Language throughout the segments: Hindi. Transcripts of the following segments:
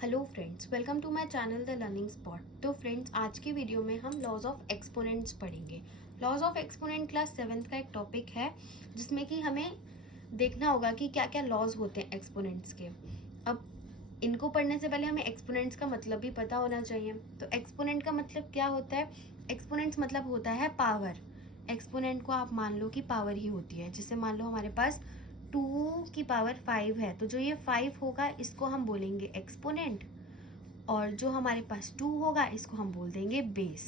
Hello friends, welcome to my channel the learning spot. तो फ्रेंड्स, आज की वीडियो में हम लॉज ऑफ एक्सपोनेंट्स पढ़ेंगे। Laws of exponent class 7th का एक टॉपिक है जिसमें कि हमें देखना होगा कि क्या क्या लॉज होते हैं एक्सपोनेंट्स के। अब इनको पढ़ने से पहले हमें एक्सपोनेंट्स का मतलब भी पता होना चाहिए। तो एक्सपोनेंट का मतलब क्या होता है? एक्सपोनेंट्स मतलब होता है पावर। एक्सपोनेंट को आप मान लो कि पावर ही होती है। जैसे मान लो हमारे पास 2 की पावर 5 है, तो जो ये 5 होगा इसको हम बोलेंगे एक्सपोनेंट, और जो हमारे पास 2 होगा इसको हम बोल देंगे बेस।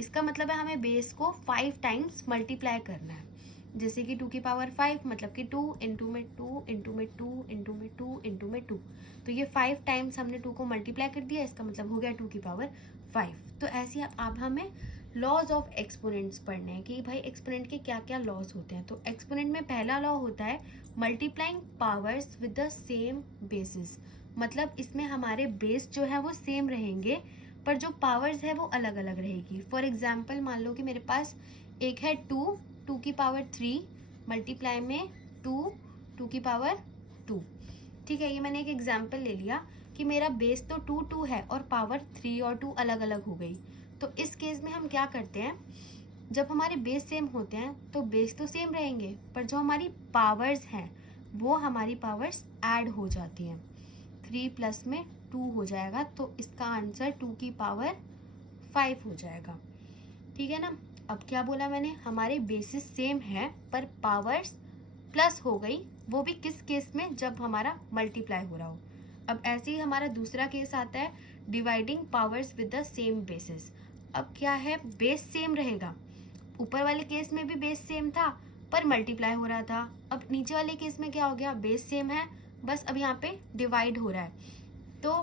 इसका मतलब है हमें बेस को 5 टाइम्स मल्टीप्लाई करना है। जैसे कि 2 की पावर 5 मतलब कि 2 इंटू में 2 इंटू में 2 इंटू में 2 इंटू में 2। तो ये 5 टाइम्स हमने 2 को मल्टीप्लाई कर दिया, इसका मतलब हो गया 2 की पावर 5। तो ऐसे अब हमें लॉज ऑफ एक्सपोनेंट्स पढ़ने हैं कि भाई एक्सपोनेंट के क्या क्या लॉज होते हैं। तो एक्सपोनेंट में पहला लॉ होता है multiplying powers with the same basis. मतलब इसमें हमारे बेस जो है वो सेम रहेंगे, पर जो पावर्स है वो अलग अलग रहेगी। फॉर एग्जाम्पल मान लो कि मेरे पास एक है 2 की पावर 3 मल्टीप्लाई में 2 की पावर 2। ठीक है, ये मैंने एक एग्जाम्पल ले लिया कि मेरा बेस तो 2 है और पावर 3 और 2 अलग अलग हो गई। तो इस केस में हम क्या करते हैं, जब हमारे बेस सेम होते हैं तो बेस तो सेम रहेंगे, पर जो हमारी पावर्स हैं वो हमारी पावर्स ऐड हो जाती हैं। 3 प्लस में 2 हो जाएगा, तो इसका आंसर 2 की पावर 5 हो जाएगा। ठीक है ना। अब क्या बोला मैंने, हमारे बेसिस सेम है पर पावर्स प्लस हो गई। वो भी किस केस में, जब हमारा मल्टीप्लाई हो रहा हो। अब ऐसे ही हमारा दूसरा केस आता है dividing powers with the same basis. अब क्या है, बेस सेम रहेगा। ऊपर वाले केस में भी बेस सेम था पर मल्टीप्लाई हो रहा था। अब नीचे वाले केस में क्या हो गया, बेस सेम है, बस अब यहाँ पे डिवाइड हो रहा है। तो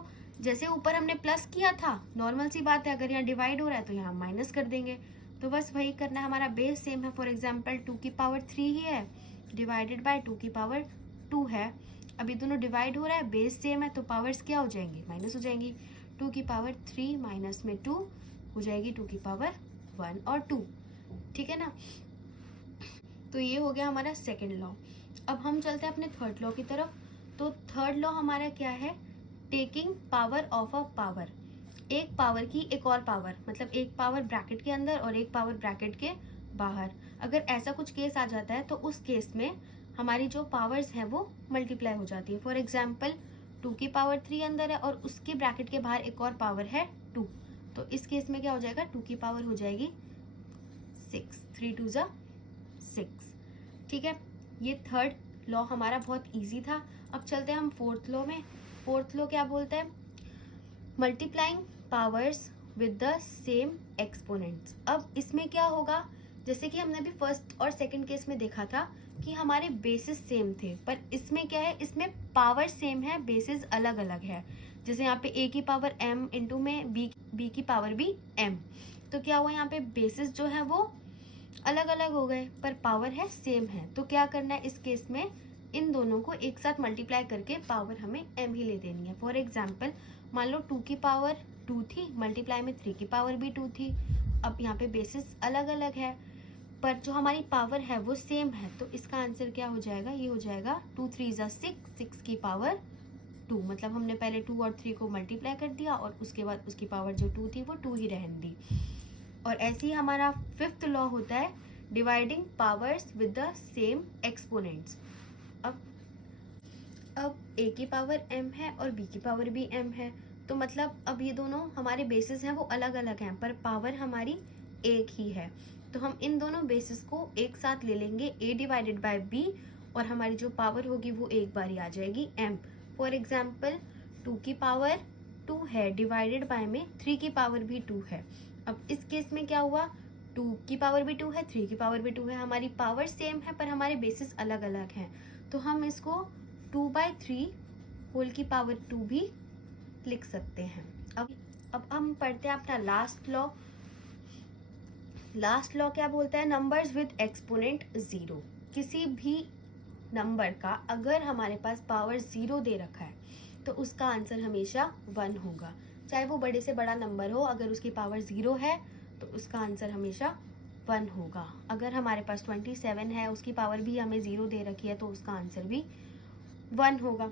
जैसे ऊपर हमने प्लस किया था, नॉर्मल सी बात है, अगर यहाँ डिवाइड हो रहा है तो यहाँ माइनस कर देंगे। तो बस वही करना है, हमारा बेस सेम है। फॉर एग्जाम्पल 2 की पावर 3 ही है डिवाइडेड बाय 2 की पावर 2 है। अभी दोनों डिवाइड हो रहा है, बेस सेम है, तो पावर्स क्या हो जाएंगी, माइनस हो जाएंगी। 2 की पावर 3 माइनस में 2 हो जाएगी 2 की पावर 1 और 2। ठीक है ना। तो ये हो गया हमारा सेकेंड लॉ। अब हम चलते हैं अपने थर्ड लॉ की तरफ। तो थर्ड लॉ हमारा क्या है, taking power of a power. एक पावर की एक और पावर, मतलब एक पावर ब्रैकेट के अंदर और एक पावर ब्रैकेट के बाहर। अगर ऐसा कुछ केस आ जाता है तो उस केस में हमारी जो पावर्स हैं वो मल्टीप्लाई हो जाती है। फॉर एग्जाम्पल 2 की पावर 3 अंदर है और उसके ब्रैकेट के बाहर एक और पावर है 2। तो इस केस में क्या हो जाएगा, 2 की पावर हो जाएगी 6। 3 2 ज़ा 6। ठीक है, ये थर्ड लॉ हमारा बहुत इजी था। अब चलते हैं हम फोर्थ लॉ में। फोर्थ लॉ क्या बोलता है, multiplying powers with the same exponents. अब इसमें क्या होगा, जैसे कि हमने अभी फर्स्ट और सेकंड केस में देखा था कि हमारे बेसिस सेम थे, पर इसमें क्या है, इसमें पावर सेम है, बेसिस अलग अलग है। जैसे यहाँ पे a की पावर m इंटू में b की पावर भी m। तो क्या हुआ, यहाँ पे बेसिस जो है वो अलग अलग हो गए पर पावर है सेम है। तो क्या करना है इस केस में, इन दोनों को एक साथ मल्टीप्लाई करके पावर हमें m ही ले देनी है। फॉर एग्जाम्पल मान लो 2 की पावर 2 थी, मल्टीप्लाई में 3 की पावर भी 2 थी। अब यहाँ पे बेसिस अलग अलग है पर जो हमारी पावर है वो सेम है, तो इसका आंसर क्या हो जाएगा, ये हो जाएगा 2 3 ज़ा 6, 6 की पावर 2। मतलब हमने पहले 2 और 3 को मल्टीप्लाई कर दिया और उसके बाद उसकी पावर जो 2 थी वो 2 ही रहने दी। और ऐसे ही हमारा फिफ्थ लॉ होता है dividing powers with the same exponents. अब a की पावर m है और b की पावर भी m है, तो मतलब अब ये दोनों हमारे बेसिस हैं वो अलग अलग हैं पर पावर हमारी एक ही है। तो हम इन दोनों बेसिस को एक साथ ले लेंगे a डिवाइडेड बाय b, और हमारी जो पावर होगी वो एक बार ही आ जाएगी m। फॉर एग्जाम्पल 2 की पावर 2 है डिवाइडेड बाय में 3 की पावर भी 2 है। अब इस केस में क्या हुआ, 2 की पावर भी 2 है, 3 की पावर भी 2 है, हमारी पावर सेम है पर हमारे बेसिस अलग अलग हैं। तो हम इसको 2/3 होल की पावर 2 भी लिख सकते हैं। अब हम पढ़ते हैं अपना लास्ट लॉ। लास्ट लॉ क्या बोलता है, नंबर्स विद एक्सपोनेंट 0। किसी भी नंबर का अगर हमारे पास पावर 0 दे रखा है तो उसका आंसर हमेशा 1 होगा। चाहे वो बड़े से बड़ा नंबर हो, अगर उसकी पावर 0 है तो उसका आंसर हमेशा 1 होगा। अगर हमारे पास 27 है, उसकी पावर भी हमें 0 दे रखी है तो उसका आंसर भी 1 होगा।